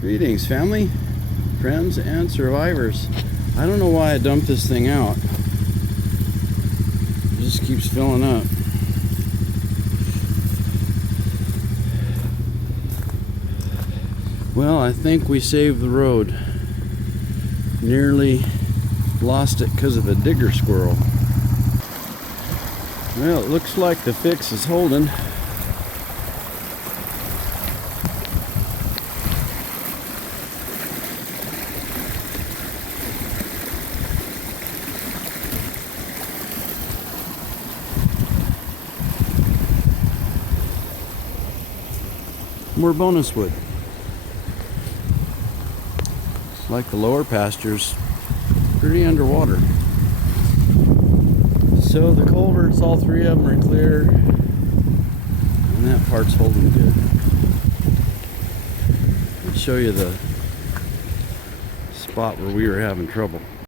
Greetings, family, friends, and survivors. I don't know why I dumped this thing out. It just keeps filling up. Well, I think we saved the road. Nearly lost it because of a digger squirrel. Well, it looks like the fix is holding. More bonus wood. Like the lower pastures, pretty underwater. So the culverts, all three of them are clear, and that part's holding good. I'll show you the spot where we were having trouble.